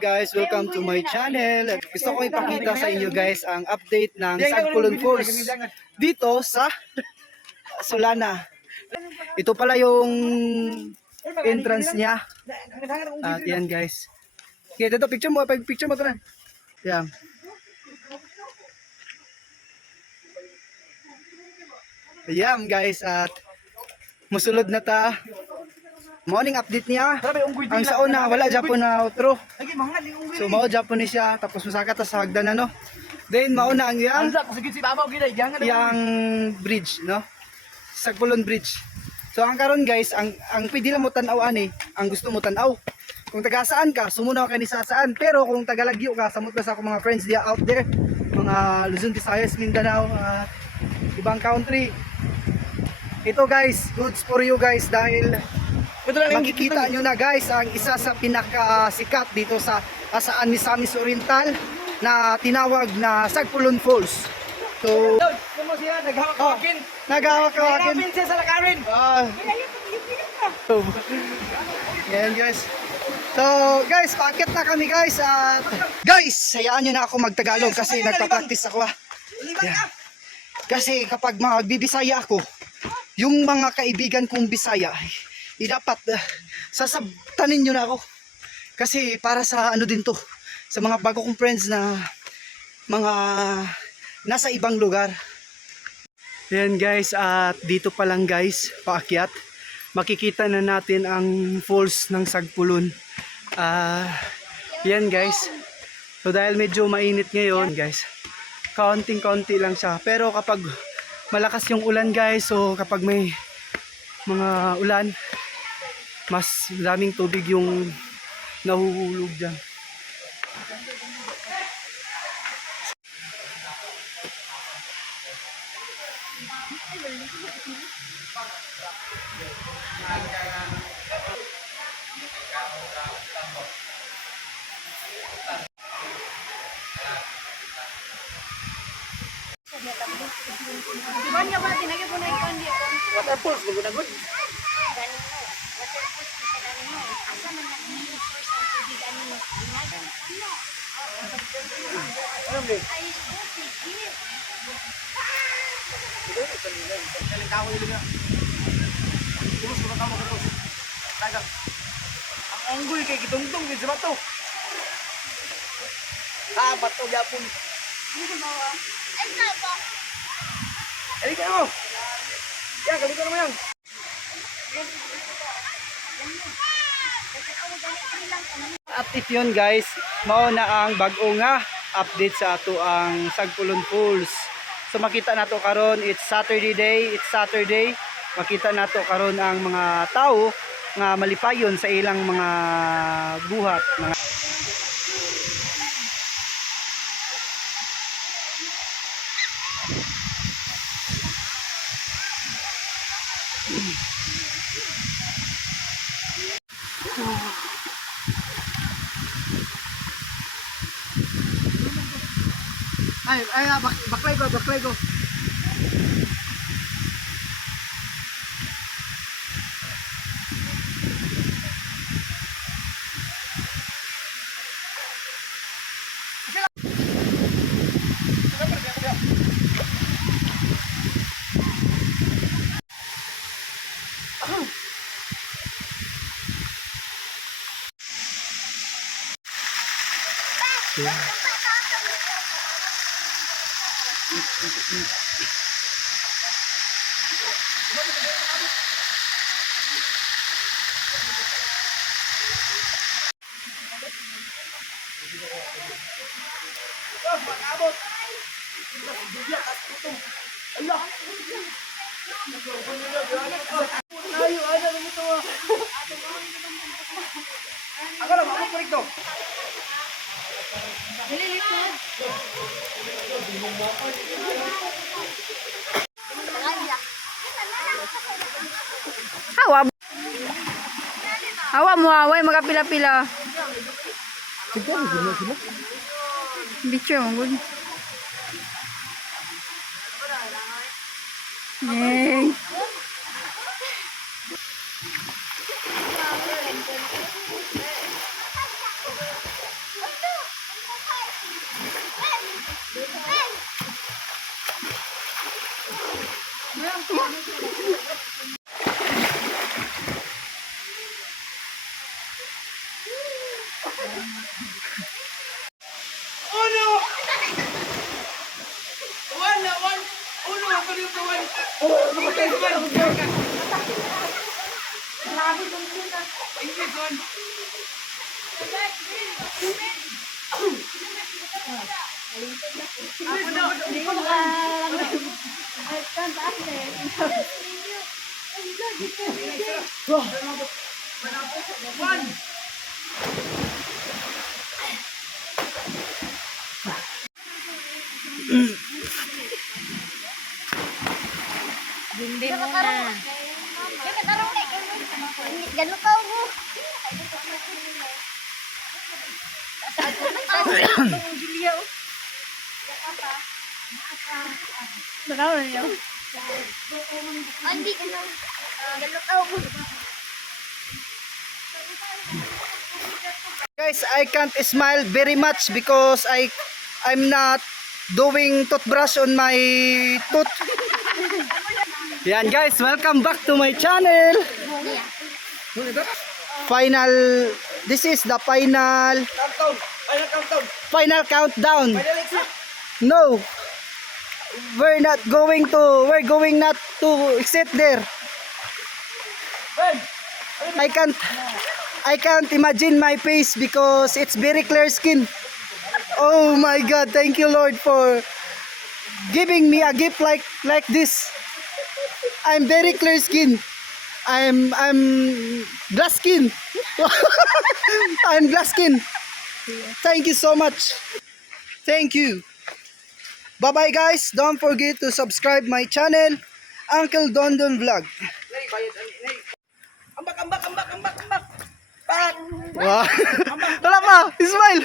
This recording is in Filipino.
guys, welcome to my channel. Gusto ko ipakita sa inyo guys ang update ng Sagpulon Falls dito sa Solana. Ito pala yung entrance niya. At yan guys. Okay, dito picture mo to na. Yan. Ayan guys, at musulod na ta. Morning update niya. Ang sa una wala Japon na outro. So mao Japon ni siya tapos masaka ta sa hagdan ano. Then mauna ang yang bridge no. Sagpulon Bridge. So ang karon guys, ang pwede lang mo tan-aw ani, ang gusto mo tan-aw. Kung taga saan ka, sumunaw ka ni saan. Pero kung taga Lagyo ka, samot ka sa akong mga friends dia out there, mga Luzon, Visayas, Mindanao, ibang country. Ito guys, goods for you guys dahil makikita nyo na guys ang isa sa pinakasikat dito sa Misamis Oriental na tinawag na Sagpulon Falls. So, naghawak-hawakin siya sa lakarin. Yan guys. So guys, paakit na kami guys. Guys, hayaan nyo na ako magtagalog kasi nagpa-practice ako. Yan. Kasi kapag magbibisaya ako, yung mga kaibigan kong Bisaya, dapat sasabtanin nyo na ako. Kasi para sa ano din to, sa mga bago kong friends na mga nasa ibang lugar. Yan guys, at dito pa lang guys, paakyat, makikita na natin ang falls ng Sagpulon. Yan guys. So dahil medyo mainit ngayon guys, kaunting-kaunti lang siya. Pero kapag malakas yung ulan guys, so kapag may mga ulan, mas daming tubig yung nahuhulog dyan. Waterfalls, gugunagod. Ang unggoy kay gitungtong din sa bato. Bato yapon. Ay ka mo. Ya, kalito naman yan. Update yun guys, mao na ang bag-o nga update sa ato ang Sagpulon Falls. So makita nato karon it's Saturday. Makita nato karon ang mga tao nga malipayon sa ilang mga buhat, mga baklay ko. Ako lang, ako correct to. Hawa mo, away magapila-pila. Picture mo good. Yay. Ganun ka mo. Nakawa niyo. Hindi ka na. Ganun ka mo. Guys, I can't smile very much because I'm not doing toothbrush on my tooth. Yan guys, welcome back to my channel. Final, this is the final countdown. No, we're going not to exit there. I can't imagine my face because it's very clear skin. Oh my God, thank you Lord for giving me a gift like this. I'm very clear skin. I'm glass skin. I'm glass skin. Thank you so much. Thank you. Bye bye guys. Don't forget to subscribe my channel, Uncle Dondon Vlog. Wow. Wala pa, smile.